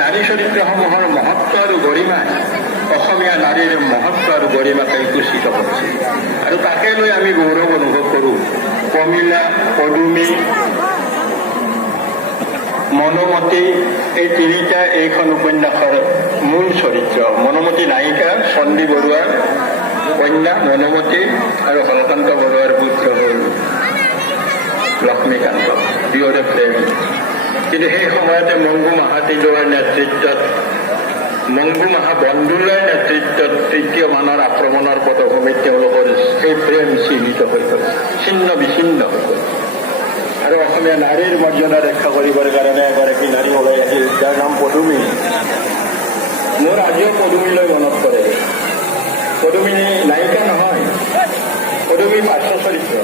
নাৰী চৰিত্ৰসমূহৰ মহত্ব আৰু গৰিমাই অসমীয়া নাৰীৰ মহত্ব আৰু গৰিমাকে উপস্থিত কৰিছে আৰু তাকে লৈ আমি গৌৰৱ অনুভৱ কৰোঁ। প্ৰমীলা, পদুমী, মনোমতী এই তিনিটা এইখন উপন্যাসৰ মূল চৰিত্ৰ। মনোমতী নায়িকা, চণ্ডী বৰুৱাৰ কন্যা মনোমতী আৰু হৰকান্ত বৰুৱাৰ পুত্ৰ হ'ল লক্ষ্মীকান্ত, দুয়োৰে প্ৰেম। কিন্তু সেই সময়তে মংগু মাহাতিলুৱাৰ নেতৃত্বত, মংগু মহাবন্দুলৰ নেতৃত্বত তৃতীয় মানৰ আক্ৰমণৰ পটভূমিত তেওঁলোকৰ সেই প্ৰেম চিহ্নিত হৈ গ'ল, ছিন্ন বিচ্ছিন্ন হৈ গ'ল। আৰু অসমীয়া নাৰীৰ মৰ্যাদা ৰক্ষা কৰিবৰ কাৰণে এগৰাকী নাৰী ওলাই আহিল, যাৰ নাম পদুমী। মোৰ আজিও পদুমীলৈ মনত পৰে। পদুমী নায়িকা নহয়, পদুমী পাৰ্শ্ব চৰিত্ৰ।